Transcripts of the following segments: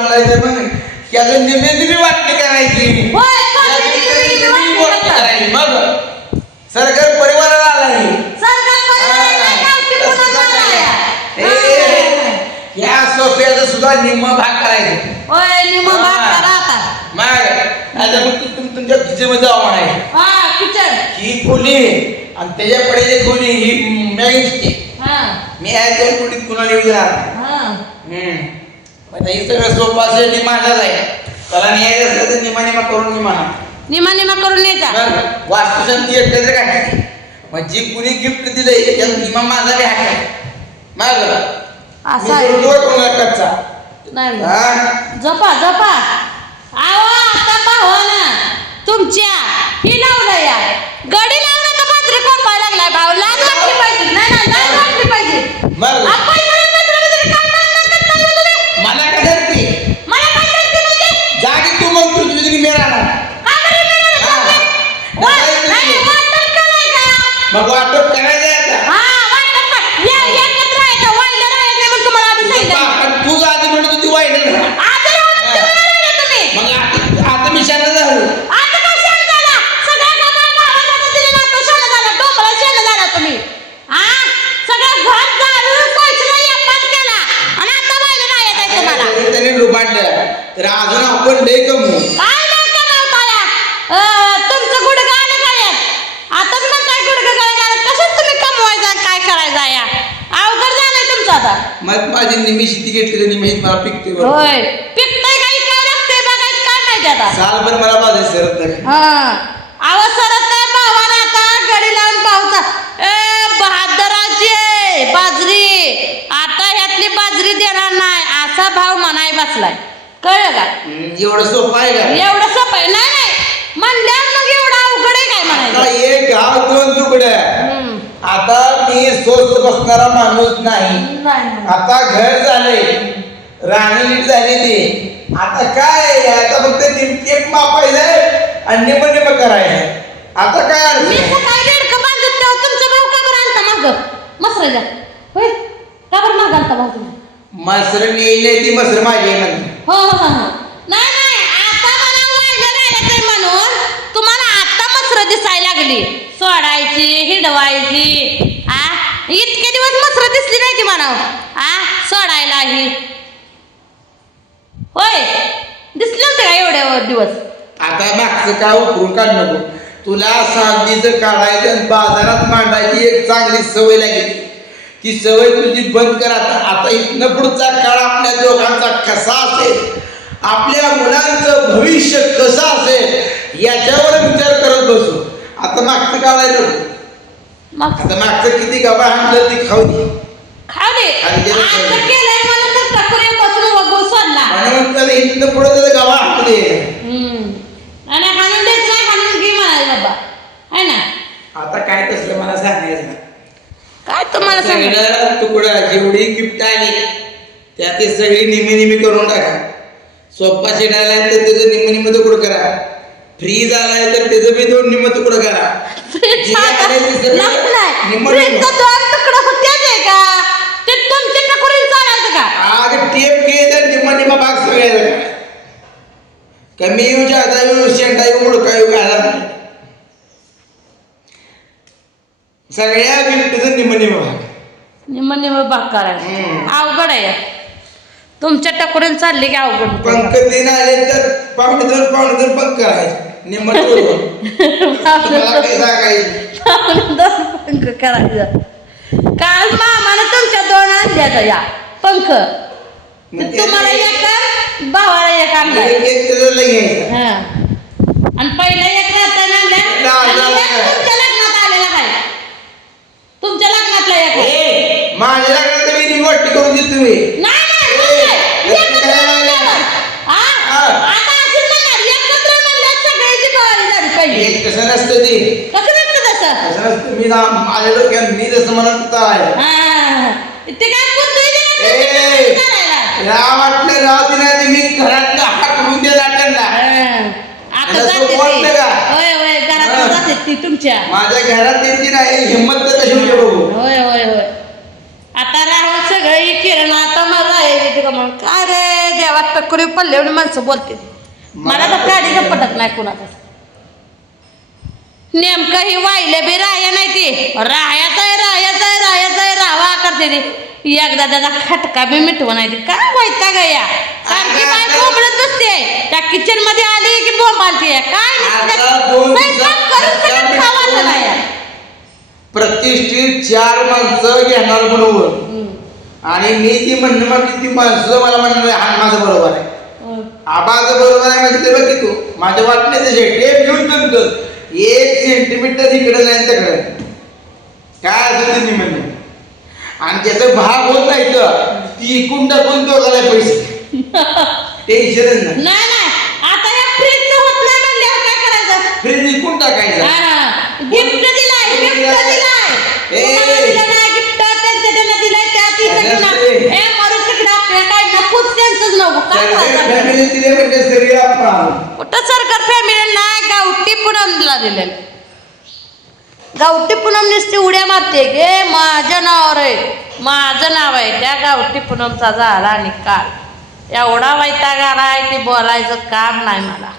आणलाय तर मग निम्मे निम्मे वाटणी करायची. मग सरकार परिवाराला कराया. या सुद्धा निम्म भाग करायचं. मग. आता मग तू- तुम- तुमच्या हा किचन ही खोली. आणि त्याच्या पडेली खोली ही मॅगिस्टी हा. मी आहे खोलीत कुणाला येऊ हा हे सगळं सोपं असेल नि माझाच आहे. त्याला न्यायचं असलं तर निमा निमा करून निमा निमा निमा करून न्यायचा? एकत्र काय? मग जी कुणी गिफ्ट त्याच्यात निमा माझा बी हात आहे. मग. असा आहे. मी जोडतो कोणाला कच्चा. नाही. हा? जपा जपा. आवा आता पाहो ना. तुमच्या ही लावलं या. गडी लावलं तर बाजरी कोपायला लागलाय भाऊ. लाज वाटली पाहिजे. नाही ना लाज वाटली पाहिजे. मग वाटप करायचं आहे आता हा, वाटप कर. या- एकत्र राहायचं, वाहिलं राहायचं म्हणून तुम्हाला आधी सांगितलं. पण तू आधी म्हणत होती वाईट आता राहून तुम्ही राहिले तुम्ही. मग आता आता मी शांत झालो आता काय शेण झाला? सगळ्या गावाला भावाला दिली ना, तो शेण झाला. डोंबराला शेण झाला तुम्ही. हा? सगळं घर जाळून कोळशीला यापात केला. आणि आता वाहिलं राहायचं आहे तुम्हाला. जरी त्याने लुबाडलं तर अजून आपण लय काय नाही कमावताया? अं, तुमचं गुडघं आलं गळ्यात. आताच म्हणताय गुडघं गळ्यात. कसं तुम्ही कमवायचा काय करायचा या अवघड झालंय तुमचं आता मग माझी निमी शेती घेतली निमी मला पिकते बरं. होय पिकतंय काही काय लागतंय बघायचं काय माहिती आता? सालभर मला बाजार सरत नाही. हा. सरत काय भावाने आता गडी लावून पावता ए बहादराची बाजरी. आता ह्यातली बाजरी देणार नाही असा भाव म्हणाय बसलाय. कळलं का? हम्म, एवढं सोपं आहे का? एवढं सोपं आहे? नाही नाही. म्हणल्यावर मग एवढं अवघड आहे काय आता म्हणायचं एक गाव दोन तुकड्या हम्म. आता मी स्वस्त बसणारा माणूस नाही. नाही. आता घर झाले. राणी झाली ती. आता काय? आता फक्त टेप मापायचंय आणि निम निम करायचं. आता काय मी अडचण आहे? सकाळी रेडकं बांधत तेव्हा तुमचा भाऊ का बरं आणता माग? मसराजा होय? का बरं माग आणता भाऊ तुम्ही? मसर नेले ती मसर माझी आहे म्हणते. हो हो हो हो. नाही नाही. आता मला वाहिलं राहिलं म्हणून. तुम्हाला आता मसर दिसायला लागली. सोडायची हिडवायची. आ? इतके दिवस मसर दिसली नाही ती म्हणाव आ? सोडायला ही होय दिसले होते का एवढे दिवस? आता मागचं काय उकरून काढ नको. तुला सावलीचं काढायचं आणि बाजारात मांडायची एक चांगली सवय लागली. ती सवय तुझी बंद कर आता. आता इथनं पुढचा काळ आपल्या दोघांचा कसा असेल? आपल्या मुलांचं भविष्य कसं असेल? याच्यावर विचार करत बसू. आता मागचं काढायचं. मग आता मागचं किती गबा आणलं ती खाऊ दे. खाऊ दे आणि गेलं आता खाऊ दे. केलंय म्हणून तर टकुरे बसून वगो सोडला. म्हणून त्याला इथनं पुढे त्याला गबा आणू दे हम्म. आणि हाणून देत नाही हाणून घे म्हणाले बाबा ना? आता काय कसलं मला सांगायचं काय तुम्हाला सांगितलं सगळं तुकडा जेवढी गिफ्ट आली त्या ते सगळी निमी निमी करून टाका. सेट आलाय तर त्याचं निम्म निम्म तुकडं करा? फ्रीज आलाय तर त्याचं बी दोन निम्म तुकडं करा. जे आलंय ते सगळं निम्म निम्म. ते तुमचे टकुरी चालायचं का? आग टेप घे तर निम्म निम्म भाग सगळ्याचा करा कमी येऊ जादा येऊ शेंडा येऊ मुडका येऊ घाला. नाही. सगळ्या गिफ्टचं निम्म निम्म भाग. निम करायचं. अवघड आहे. तुमच्या टकुरीन चालली की अवघड. पंख तीन आले तर पावणे दोन पावणे दोन पंख करायचे. दोन पंख करायचं काल मामानं तुमच्या दोन आणल्या या पंख तुम्हाला एक भावाला एक. आणि पहिला एक आणलाय तुमच्या लग्नात आलेला आहे. तुमच्या लग्नातला एक माझ्या लग्नात मी मोठी करून देतो नाही नाही, ए, नाही, लग्न एकत्र करायला म्हणल्यावर. हा? हा. आता असं म्हणणार, एकत्र म्हणल्यावर सगळ्याची कवाली झाली पाहिजे. हे कसं नसतं ते कसं नसतं तसं? कसं नसतं मी ना माझ्या डोक्यात मी जसं म्हणत आहे हा. ते काय ए. राव वाटलं राव ती नाही मी घरातला हात करून दिला त्यांना हा. आता जाते ती. का? होय होय घरात. जाते ती तुमच्या माझ्या घरात त्यांची नाही हिंमत तर कशी होते बघू होय होय होय आता राहुल सगळं ही किरण आता मला हे ते का म्हणून काय रे देवात टक्करी पडले एवढी माणसं बोलते मला तर गाडीचं पटत नाही कुणाचं नेमकं ही वाहिले बी राया नाही ती. रायाच आहे रायाच आहे रायाच आहे राहा करते ती. एकदा त्याचा खटका बी मिटवून नाही ती काय व्हायचा ग या? सारखी बाय बोंबडत बसते. त्या किचनमध्ये आली की बोंबालती काय. प्रतिष्ठित चार माणसं घेणार बरोबर आणि मी ती म्हणणं मग ती माणसं मला म्हणणार हा माझं बरोबर आहे. आबाचं बरोबर आहे म्हणजे बघ की तू. माझ्या वाटण्याचं टेप घेऊन एक सेंटीमीटर इकडे नाही तिकडे काय असं तुम्ही म्हणणं आणि त्याचा भाग होत नाही तर ती इकून टाकून दोघाला पैसे. टेन्शनच नाही. नाही नाही. आता या फ्रीजचं होत नाही म्हणल्यावर काय करायचं? फ्रीज इकून टाकायचं. गिफ्ट दिलाय गिफ्ट दिलाय. ए. तुम्हाला दिलं नाही गिफ्ट त्यांच्या त्यांना दिलाय त्या तिथं घेऊन आ- अरे. ए मरून तिकडे आपल्याला काय नकोच त्यांचंच नको. काय करायचं? फॅमिली दिले म्हणजे सगळे आपण कुठं सरकार फॅमिली नाही गावठी पूनमला दिले गावठी पूनम नुसती उड्या मारते. गे माझ्या नावावर आहे माझं नाव आहे. त्या गावठी पूनमचा झाला निकाल. एवढा वैताग आलाय की बोलायचं काम नाही मला.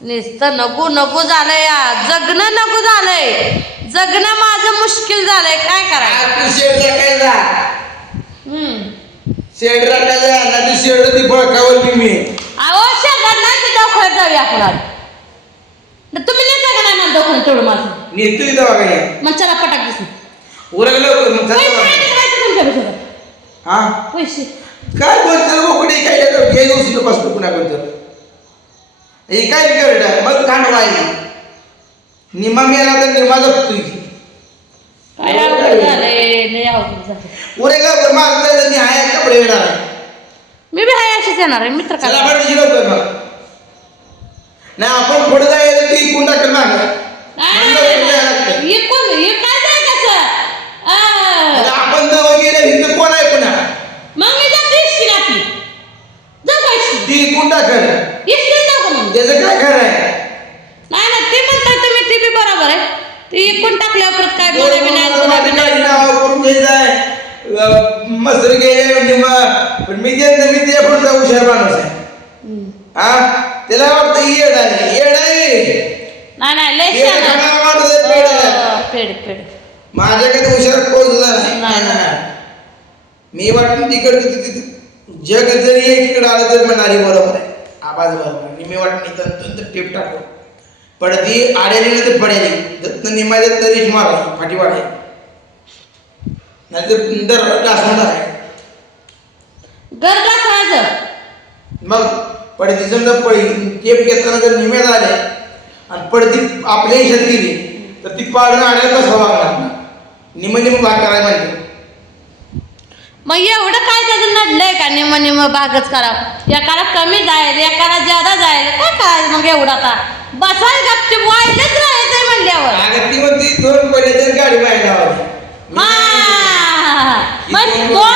नुसतं नको नको झालंय या. जगणं नको झालंय. जगणं माझं मुश्किल झालंय. काय करायचं? शेड टाकायचा ती मी. अहो नाही. तुम्ही नेता का नाही मला दवाखान्यात तेवढं माझं बघा मग चला पटाक दिसू उरगलं लवकर मग पैसे चला. हा काय बोलतो बोकडी काय घे उशीर बसतो कुणाकडचं हे काय करत मग खांड वाहिली निमा मेला तर निमा जपतोय काय अवघड झालंय लय अवघड झालं उरगलं माझं मी हाय कपडे येणार मी बी हाय अशीच येणार आहे मित्र चला का बरं मग नाही आपण पुढे जायला ती कुंडा कर माग हे. कोण हे काय जाय कसं आ, आपण गेलं हिंद कोण आहे पुन्हा? मग मी जाते इष्टी नाती जाऊ का इष्टी ती कुंडा कर इष्टी जाऊ का मग? त्याचं काय खरं आहे? नाही ना ते म्हणताय तुम्ही ते बी बरोबर आहे. ते एकूण टाकल्यावर परत काय बोला बी नाही बोला बी गाडी नाही. नाव करून घ्यायचंय मसर घे निमा पण मी त्यांचं मी ते पण हुशार माणूस आहे. हा? त्याला वाटतं येड आहे येड आहे. नाही नाही लय वाटतं पेड आहे. अं, पेड पेड माझ्याकडे हुशार कोण नाही नाही. मी वाटून तिकडे जग जरी एकीकडे आलं तर म्हणाली बरोबर आहे. आवाज बरोबर आहे. मी वाटणी तंतंत टेप टाकू पडती आडेली तर पडेली दत्त निमाच्या तरी मारा फाटी वाढे नाही तर दर डासणार आहे. खायचं मग पडती समजा पहिली टेप घेताना जर निम्यात आले आणि पडती आपल्या हिशात गेली तर ती पाडणं आणायला कसं वागणार निम निम भाग करायला मग एवढं काय त्याचं नडलंय का? निम निम भागच करा. एकाला कमी जाईल एकाला ज्यादा जाईल काय करायचं मग एवढं आता? बसाय गपची वाईलच राहायचंय म्हणल्यावर. अगं ती म्हणती दोन पडले तर गाडी बाहेर लावायची हा. मग दोन